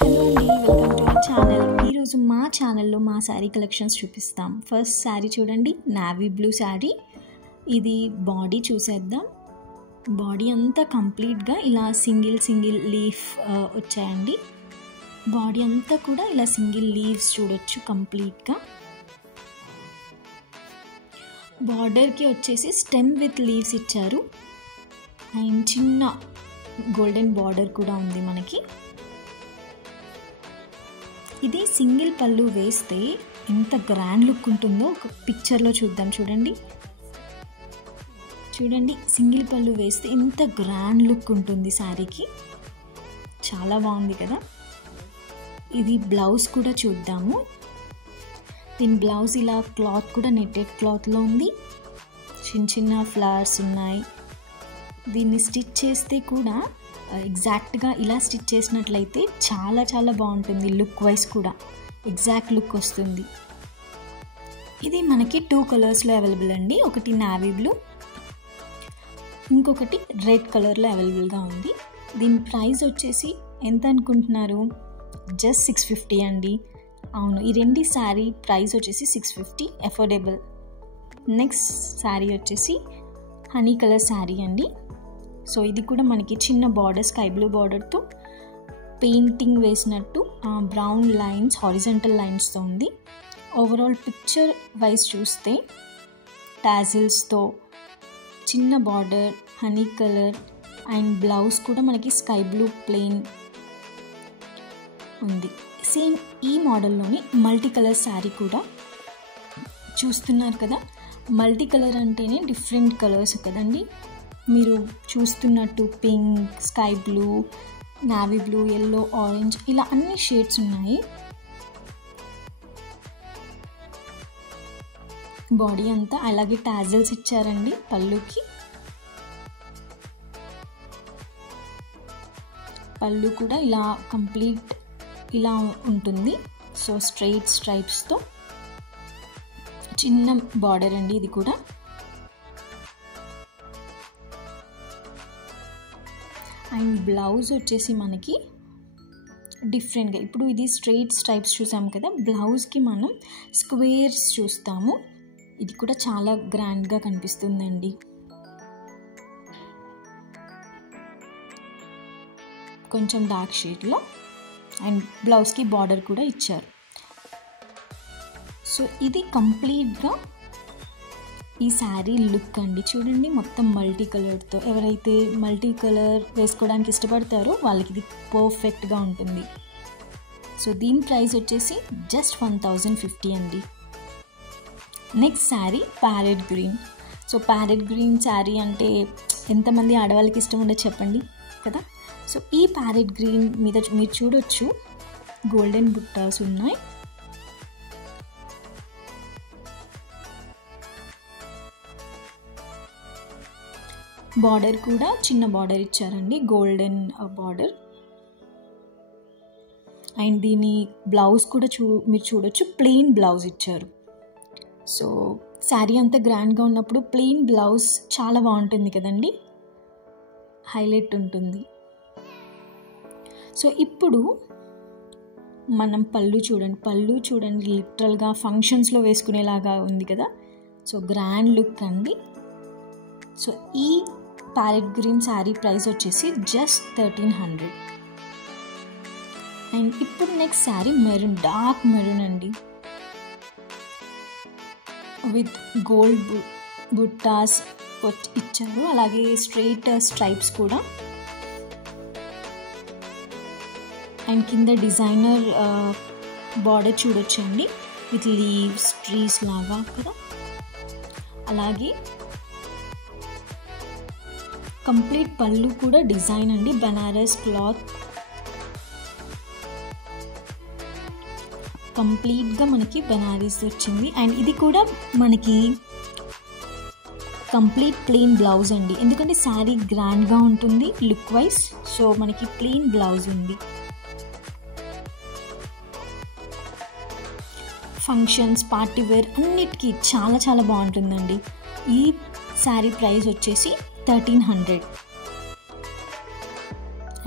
Hello అండి, welcome to our channel. ఈరోజు మా ఛానల్లో మా శారీ కలెక్షన్స్ చూపిస్తాం. ఫస్ట్ శారీ చూడండి, నావీ బ్లూ శారీ. ఇది బాడీ చూసేద్దాం. బాడీ అంతా కంప్లీట్గా ఇలా సింగిల్ లీఫ్ వచ్చాయండి. బాడీ అంతా కూడా ఇలా సింగిల్ లీవ్స్ చూడొచ్చు కంప్లీట్గా. బార్డర్కి వచ్చేసి స్టెమ్ విత్ లీవ్స్ ఇచ్చారు అండ్ చిన్న గోల్డెన్ బార్డర్ కూడా ఉంది మనకి. ఇది సింగిల్ పళ్ళు వేస్తే ఎంత గ్రాండ్ లుక్ ఉంటుందో ఒక పిక్చర్లో చూద్దాం. చూడండి సింగిల్ పళ్ళు వేస్తే ఎంత గ్రాండ్ లుక్ ఉంటుంది శారీకి. చాలా బాగుంది కదా. ఇది బ్లౌజ్ కూడా చూద్దాము. దీని బ్లౌజ్ ఇలా క్లాత్ కూడా నెట్టెడ్ క్లాత్లో ఉంది. చిన్న ఫ్లవర్స్ ఉన్నాయి. దీన్ని స్టిచ్ చేస్తే కూడా ఎగ్జాక్ట్గా ఇలా స్టిచ్ చేసినట్లయితే చాలా బాగుంటుంది. లుక్ వైజ్ కూడా ఎగ్జాక్ట్ లుక్ వస్తుంది. ఇది మనకి 2 కలర్స్లో అవైలబుల్ అండి. ఒకటి నావీ బ్లూ, ఇంకొకటి రెడ్ కలర్లో అవైలబుల్గా ఉంది. దీని ప్రైస్ వచ్చేసి ఎంత అనుకుంటున్నారు? జస్ట్ 650 అండి. అవును, ఈ రెండు శారీ ప్రైస్ వచ్చేసి 650, అఫోర్డబుల్. నెక్స్ట్ శారీ వచ్చేసి హనీ కలర్ శారీ అండి. సో ఇది కూడా మనకి చిన్న బార్డర్, స్కై బ్లూ బార్డర్తో పెయింటింగ్ వేసినట్టు బ్రౌన్ లైన్స్, హారిజంటల్ లైన్స్తో ఉంది. ఓవరాల్ పిక్చర్ వైజ్ చూస్తే టాజిల్స్తో చిన్న border, honey colour and blouse కూడా మనకి స్కై బ్లూ ప్లెయిన్ ఉంది. సేమ్ ఈ మోడల్లోని మల్టీ కలర్ శారీ కూడా చూస్తున్నారు కదా. మల్టీ కలర్ అంటేనే డిఫరెంట్ కలర్స్ కదండి. మీరు చూస్తున్నట్టు pink, sky blue, navy blue, yellow, orange ఇలా అన్ని షేడ్స్ ఉన్నాయి. బాడీ అంతా అలాగే టాజిల్స్ ఇచ్చారండి పళ్ళుకి. పళ్ళు కూడా ఇలా కంప్లీట్ ఇలా ఉంటుంది. సో స్ట్రైట్ స్ట్రైప్స్తో చిన్న బార్డర్ అండి ఇది కూడా. అండ్ బ్లౌజ్ వచ్చేసి మనకి డిఫరెంట్గా, ఇప్పుడు ఇది స్ట్రైట్ స్ట్రైప్స్ చూసాం కదా, బ్లౌజ్కి మనం స్క్వేర్స్ చూస్తాము. ఇది కూడా చాలా గ్రాండ్గా కనిపిస్తుందండి. కొంచెం డార్క్ షేడ్లో అండ్ బ్లౌజ్కి బార్డర్ కూడా ఇచ్చారు. సో ఇది కంప్లీట్గా ఈ శారీ లుక్ అండి. చూడండి మొత్తం మల్టీ కలర్తో. ఎవరైతే మల్టీ కలర్ వేసుకోవడానికి ఇష్టపడతారో వాళ్ళకి ఇది పర్ఫెక్ట్గా ఉంటుంది. సో దీని ప్రైస్ వచ్చేసి జస్ట్ 1050 అండి. Next sari parrot green. So parrot green sari అంటే ఎంతమంది ఆడవాళ్ళకి ఇష్టం ఉండదు చెప్పండి కదా. సో ఈ ప్యారెట్ గ్రీన్ మీద మీరు చూడొచ్చు గోల్డెన్ బుట్టాస్ ఉన్నాయి. బార్డర్ కూడా చిన్న బార్డర్ ఇచ్చారండి, గోల్డెన్ బార్డర్. అండ్ దీని బ్లౌజ్ కూడా మీరు చూడొచ్చు ప్లెయిన్ బ్లౌజ్ ఇచ్చారు. సో శారీ అంతా గ్రాండ్గా ఉన్నప్పుడు ప్లెయిన్ బ్లౌజ్ చాలా బాగుంటుంది కదండి, హైలైట్ ఉంటుంది. సో ఇప్పుడు మనం పళ్ళు చూడండి లిటరల్గా ఫంక్షన్స్లో వేసుకునేలాగా ఉంది కదా. సో గ్రాండ్ లుక్ అండి. సో ఈ ప్యారెట్ గ్రీన్ శారీ ప్రైస్ వచ్చేసి జస్ట్ 1300. అండ్ ఇప్పుడు next sari maroon, dark maroon అండి, విత్ గోల్డ్ బుట్టాస్ ఇచ్చారు, అలాగే స్ట్రైట్ స్ట్రైప్స్ కూడా. అండ్ కింద డిజైనర్ బార్డర్ చూడొచ్చండి విత్ లీవ్స్, ట్రీస్ లాగా కదా. అలాగే కంప్లీట్ పళ్ళు కూడా డిజైన్ అండి, బనారస్ క్లాత్ కంప్లీట్గా మనకి బనారస్ వచ్చింది. అండ్ ఇది కూడా మనకి కంప్లీట్ ప్లెయిన్ బ్లౌజ్ అండి, ఎందుకంటే శారీ గ్రాండ్గా ఉంటుంది లుక్ వైజ్. సో మనకి ప్లెయిన్ బ్లౌజ్ ఉంది. ఫంక్షన్స్, పార్టీ వేర్ అన్నిటికీ చాలా బాగుంటుందండి. ఈ శారీ ప్రైస్ వచ్చేసి 1300.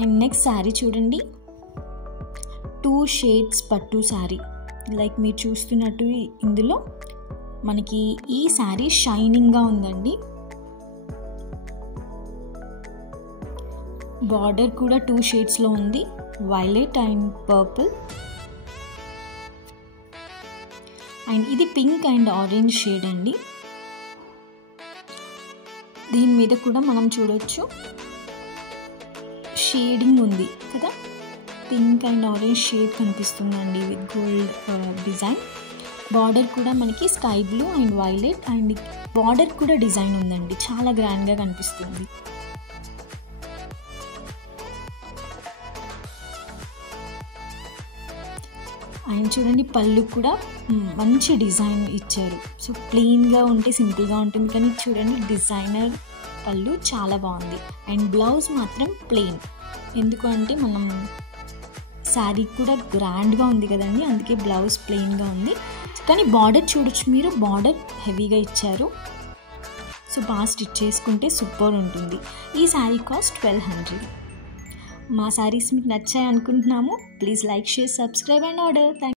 అండ్ నెక్స్ట్ శారీ చూడండి, 2 షేడ్స్ పట్టు శారీ. లైక్ మీరు చూస్తున్నట్టు ఇందులో మనకి ఈ శారీ షైనింగ్గా ఉందండి. బార్డర్ కూడా 2 షేడ్స్లో ఉంది, వైలెట్ అండ్ పర్పుల్. అండ్ ఇది పింక్ అండ్ ఆరెంజ్ షేడ్ అండి. దీని మీద కూడా మనం చూడొచ్చు షేడింగ్ ఉంది కదా, పింక్ అండ్ ఆరెంజ్ షేడ్ కనిపిస్తుందండి విత్ గోల్డ్ డిజైన్. బార్డర్ కూడా మనకి sky blue and violet and border కూడా డిజైన్ ఉందండి, చాలా గ్రాండ్గా కనిపిస్తుంది. అండ్ చూడండి పళ్ళు కూడా మంచి డిజైన్ ఇచ్చారు. సో ప్లెయిన్గా ఉంటే సింపుల్గా ఉంటుంది, కానీ చూడండి డిజైనర్ పళ్ళు చాలా బాగుంది. అండ్ బ్లౌజ్ మాత్రం ప్లెయిన్, ఎందుకంటే మనం శారీ కూడా గ్రాండ్గా ఉంది కదండి, అందుకే బ్లౌజ్ ప్లెయిన్గా ఉంది. కానీ బార్డర్ చూడొచ్చు మీరు, బార్డర్ హెవీగా ఇచ్చారు. సో బాగా స్టిచ్ చేసుకుంటే సూపర్ ఉంటుంది. ఈ శారీ కాస్ట్ 1200. మా శారీస్ మీకు నచ్చాయి అనుకుంటున్నాము. Please like, share, subscribe and order.